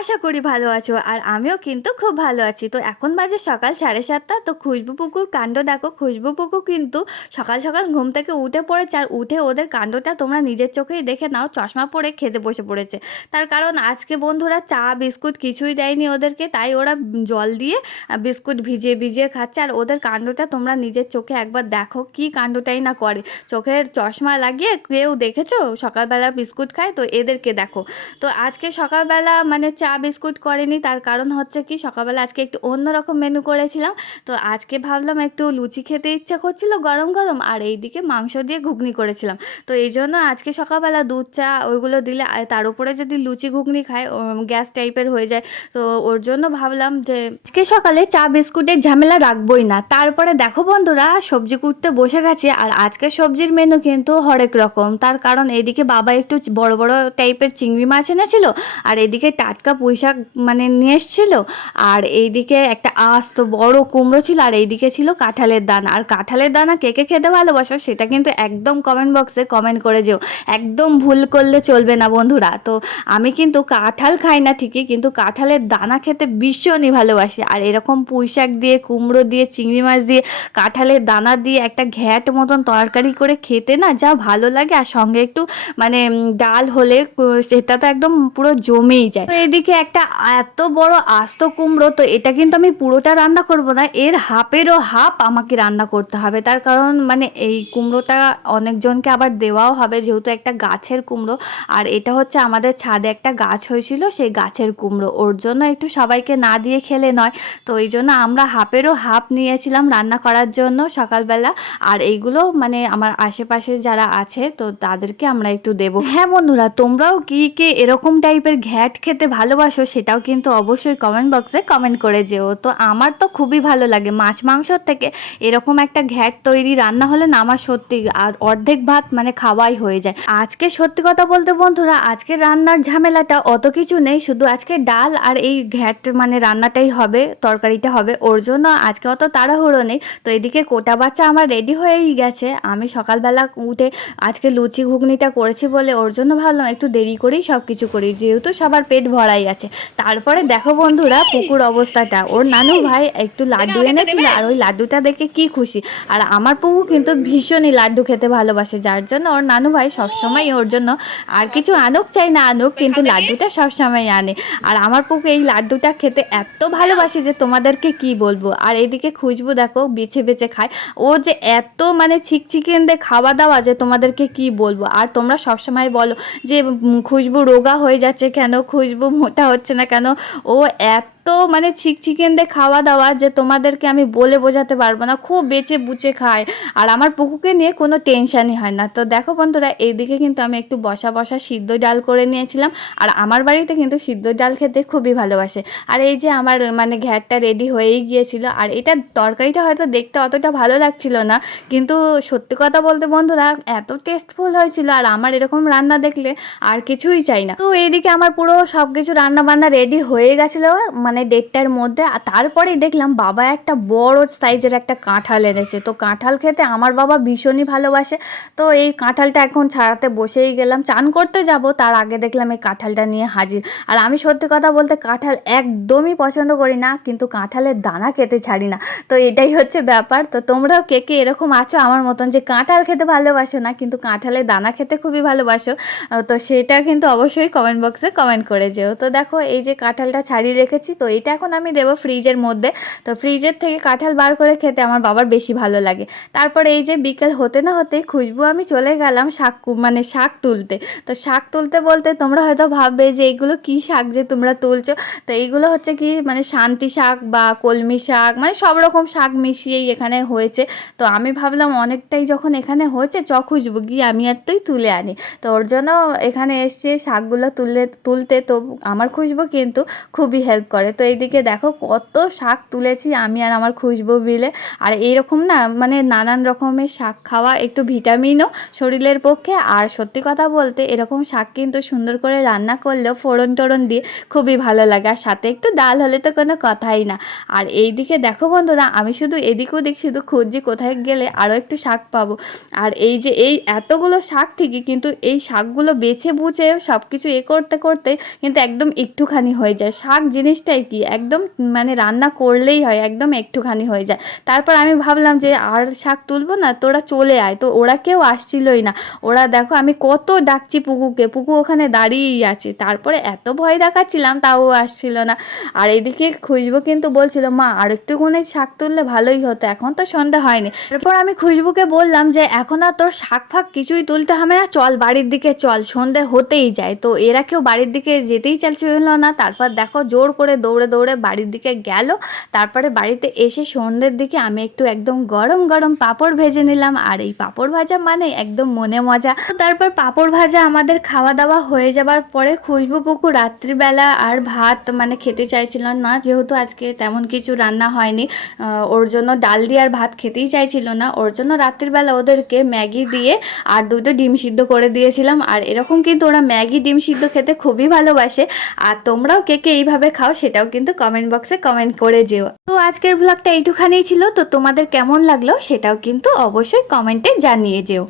আশা করি ভালো আছো, আর আমিও কিন্তু খুব ভালো আছি। তো এখন বাজে সকাল সাড়ে সাতটা, তো খুশবু পুকুর কাণ্ড দেখো। খুশবু পুকুর কিন্তু সকাল সকাল ঘুম থেকে উঠে পড়েছে, আর উঠে ওদের কাণ্ডটা তোমরা নিজের চোখেই দেখে নাও, চশমা পরে খেতে বসে পড়েছে। তার কারণ আজকে বন্ধুরা চা, বিস্কুট কিছুই দেয়নি ওদেরকে, তাই ওরা জল দিয়ে বিস্কুট ভিজিয়ে ভিজিয়ে খাচ্ছে, আর ওদের কাণ্ডটা তোমরা নিজের চোখে একবার দেখো কি কাণ্ডটাই না করে। চোখের চশমা লাগিয়ে কেউ দেখেছ? সকালবেলা বিস্কুট খায়, তো এদেরকে দেখো। তো আজকে সকালবেলা মানে চা বিস্কুট করেনি। তার কারণ হচ্ছে কি, সকালবেলা আজকে একটু অন্যরকম মেনু করেছিলাম। তো আজকে ভাবলাম একটু লুচি খেতে ইচ্ছা করছিল গরম গরম, আর এইদিকে মাংস দিয়ে ঘুগনি করেছিলাম। তো এই জন্য আজকে সকালবেলা দুধ, চা ওইগুলো দিলে তার উপরে যদি লুচি ঘুগনি খায় গ্যাস টাইপের হয়ে যায়। তো ওর জন্য ভাবলাম যে, আজকে সকালে চা বিস্কুটের ঝামেলা রাখবই না। তারপরে দেখো বন্ধুরা, সবজি কুটতে বসে গেছে, আর আজকে সবজির মেনু কিন্তু হরেক রকম। তার কারণ এদিকে বাবা একটু বড় বড় টাইপের চিংড়ি মাছ এনেছিল, আর এদিকে টাটকা পুঁই শাক মানে নিয়ে এসছিল, আর এইদিকে একটা আস্ত বড় কুমড়ো ছিল, আর এইদিকে ছিল কাঁঠালের দানা। আর কাঁঠালের দানা কে কে খেতে ভালোবাসো সেটা কিন্তু একদম কমেন্ট বক্সে কমেন্ট করে যেও। একদম ভুল করলে চলবে না বন্ধুরা। তো আমি কিন্তু কাঁঠাল খাই না ঠিকই, কিন্তু কাঁঠালের দানা খেতে ভীষণই ভালোবাসি। আর এরকম পুঁই শাক দিয়ে, কুমড়ো দিয়ে, চিংড়ি মাছ দিয়ে, কাঁঠালের দানা দিয়ে একটা ঘ্যাট মতন তরকারি করে খেতে না যা ভালো লাগে, আর সঙ্গে একটু মানে ডাল হলে সেটা তো একদম পুরো জমেই যায়। তো এদিকে একটা এত বড় আস্ত কুমড়ো, তো এটা কিন্তু আমি পুরোটা রান্না করব না। এর হাফেরও হাফ আমাকে রান্না করতে হবে। তার কারণ মানে এই কুমড়োটা অনেকজনকে আবার দেওয়াও হবে, যেহেতু একটা গাছের কুমড়ো। আর এটা হচ্ছে আমাদের ছাদে একটা গাছ হয়েছিল, সেই গাছের কুমড়ো। ওর জন্য একটু সবাইকে না দিয়ে খেলে নয়। তো এই জন্য আমরা হাফেরও হাফ নিয়েছিলাম রান্না করার জন্য সকালবেলা। আর এইগুলো মানে আমার আশেপাশে যারা আছে, তো তাদেরকে আমরা একটু দেব। হ্যাঁ বন্ধুরা, তোমরাও কি, কে এরকম টাইপের ঘ্যাট খেতে ভালোবাসো সেটাও কিন্তু অবশ্যই কমেন্ট বক্সে কমেন্ট করে যেও। তো আমার তো খুবই ভালো লাগে। মাছ মাংসর থেকে এরকম একটা ঘ্যাট তৈরি রান্না হলে না আমার সত্যি আর অর্ধেক ভাত মানে খাওয়াই হয়ে যায়। আজকে সত্যি কথা বলতে বন্ধুরা, আজকে রান্নার ঝামেলাটা অত কিছু নেই। শুধু আজকে ডাল আর এই ঘ্যাট মানে রান্নাটাই হবে, তরকারিটা হবে। ওর জন্য আজকে অত তাড়াহুড়ো নেই। তো এদিকে কোটা বাচ্চা আমার রেডি হয়েই গেছে। আমি সকালবেলা উঠে আজকে লুচি ঘুগনিটা করেছি বলে ওর জন্য ভাবলাম একটু দেরি করেই সব কিছু করি। যেহেতু সবার পেট ভরাই আছে তারপরে দেখো বন্ধুরা পুকুর অবস্থাটা। ওর নানু ভাই একটু লাড্ডু এনেছিল আর ওই লাড্ডুটা দেখে কি খুশি। আর আমার পুকু কিন্তু ভীষণই লাড্ডু খেতে ভালোবাসে যার জন্য ওর নানু ভাই সবসময় ওর জন্য আর কিছু আনুক চাই না আনুক কিন্তু লাড্ডুটা সবসময় আনে। আর আমার পুকু এই লাড্ডুটা খেতে এত ভালোবাসে যে তোমাদেরকে কি বলব? আর এদিকে খুশবু দেখো বেছে বেছে খায়। ও যে এত মানে চিকচিকেন দিয়ে খাওয়া দাওয়া যে তোমাদেরকে কি বলব? আর তোমরা সবসময় বলো যে খুশবু রোগা হয়ে যাচ্ছে কেন? খুশবু মোটা হচ্ছে না কেন ও এত মানে চিকচিকেন দিয়ে খাওয়া দাওয়া যে তোমাদেরকে আমি বলে বোঝাতে পারব না। খুব বেঁচে বুচে খায়। আর আমার পুকুকে নিয়ে কোনো টেনশানই হয় না। তো দেখো বন্ধুরা, এইদিকে কিন্তু আমি একটু বসা বসা সিদ্ধ ডাল করে নিয়েছিলাম। আর আমার বাড়িতে কিন্তু সিদ্ধ ডাল খেতে খুবই ভালোবাসে। আর এই যে আমার মানে ঘ্যাটটা রেডি হয়েই গিয়েছিল। আর এটা তরকারিটা হয়তো দেখতে অতটা ভালো লাগছিল না। কিন্তু সত্যি কথা বলতে বন্ধুরা, এত টেস্টফুল হয়েছিল। আর আমার এরকম রান্না দেখলে আর কিছুই চাই না। তো এইদিকে আমার পুরো সব কিছু রান্না বান্না রেডি হয়ে গেছিল। মানে দেড়টার মধ্যে, আর তারপরেই দেখলাম বাবা একটা বড় সাইজের একটা কাঁঠাল এনেছে। তো কাঁঠাল খেতে আমার বাবা ভীষণই ভালোবাসে। তো এই কাঁঠালটা এখন ছাড়াতে বসেই গেলাম। চান করতে যাব, তার আগে দেখলাম এই কাঁঠালটা নিয়ে হাজির। আর আমি সত্যি কথা বলতে কাঁঠাল একদমই পছন্দ করি না, কিন্তু কাঁঠালের দানা খেতে ছাড়ি না। তো এটাই হচ্ছে ব্যাপার। তো তোমরাও কে কে এরকম আছো আমার মতন যে কাঁঠাল খেতে ভালোবাসো না, কিন্তু কাঁঠালের দানা খেতে খুবই ভালোবাসো, তো সেটা কিন্তু অবশ্যই কমেন্ট বক্সে কমেন্ট করে যেও। তো দেখো এই যে কাঁঠালটা ছাড়িয়ে রেখেছি, তো এটা এখন আমি দেবো ফ্রিজের মধ্যে। তো ফ্রিজের থেকে কাঁঠাল বার করে খেতে আমার বাবার বেশি ভালো লাগে। তারপরে এই যে বিকেল হতে না হতে খুশবু আমি চলে গেলাম শাক মানে শাক তুলতে। তো শাক তুলতে বলতে তোমরা হয়তো ভাববে যে এগুলো কি শাক যে তোমরা তুলছো? তো এইগুলো হচ্ছে কি মানে শান্তি শাক বা কলমি শাক মানে সব রকম শাক মিশিয়েই এখানে হয়েছে। তো আমি ভাবলাম অনেকটাই যখন এখানে হয়েছে চ খুঁজবো গিয়ে আমি আর তুই তুলে আনি। তো ওর জন্য এখানে এসছে শাকগুলো তুলে তুলতে। তো আমার খুশবু কিন্তু খুবই হেল্প করে। তো এইদিকে দেখো কত শাক তুলেছি আমি আর আমার খুশবু মিলে। আর এইরকম না মানে নানান রকমের শাক খাওয়া, একটু ভিটামিনও শরীরের পক্ষে। আর সত্যি কথা বলতে এরকম শাক কিন্তু সুন্দর করে রান্না করলেও ফোড়ন টোড়ন দিয়ে খুবই ভালো লাগে। আর সাথে একটু ডাল হলে তো কোনো কথাই না। আর এই দিকে দেখো বন্ধুরা, আমি শুধু এদিক ওদিক শুধু খুঁজছি কোথায় গেলে আরও একটু শাক পাবো। আর এই যে এই এতগুলো শাক থেকে কিন্তু এই শাকগুলো বেছে বুঝে সব কিছু এ করতে করতে কিন্তু একদম একটুখানি হয়ে যায়। শাক জিনিসটাই কি? একদম মানে রান্না করলেই হয়, একদম একটুখানি হয়ে যায়। তারপর আমি ভাবলাম যে আর শাক তুলবো না, তোরা চলে আয়। তো ওরা কেউ আসছিলই না। ওরা দেখো আমি কত ডাকছি পুকুকে, পুকু ওখানে দাঁড়িয়েই আছে। তারপরে এত ভয় দেখাচ্ছিলাম, তাও আসছিল না। আর এদিকে খুশবু কিন্তু বলছিল, মা আর একটুখানি শাক তুললে ভালোই হতো, এখন তো সন্ধ্যা হয়নি। তারপর আমি খুশবুকে বললাম যে, এখন আর তোর শাক ফাক কিছুই তুলতে হবে না, চল বাড়ির দিকে চল, সন্ধে হতেই যায়। তো এরা কেউ বাড়ির দিকে যেতেই চাইছিল না। তারপর দেখো জোর করে দৌড়ে দৌড়ে বাড়ির দিকে গেল। তারপরে বাড়িতে এসে সন্ধ্যের দিকে আমি একটু একদম গরম গরম পাঁপড় ভেজে নিলাম। আর এই পাঁপড় ভাজা মানে একদম মনে মজা। তারপর পাঁপড় ভাজা আমাদের খাওয়া দাওয়া হয়ে যাবার পরে খুশবু পুকু রাত্রিবেলা আর ভাত মানে খেতে চাইছিল না। যেহেতু আজকে তেমন কিছু রান্না হয়নি ওর জন্য ডাল দিয়ে আর ভাত খেতেই চাইছিল না। ওর জন্য রাত্রিবেলা ওদেরকে ম্যাগি দিয়ে আর দুটো ডিম সিদ্ধ করে দিয়েছিলাম। আর এরকম কিন্তু ওরা ম্যাগি, ডিম সিদ্ধ খেতে খুবই ভালোবাসে। আর তোমরাও কে কে এইভাবে খাও সেটাও কিন্তু কমেন্ট বক্সে কমেন্ট করে যেও। তো আজকের ভ্লগটা এইটুখানেই ছিল, তো তোমাদের কেমন লাগল সেটাও কিন্তু অবশ্যই কমেন্টে জানিয়ে যেও।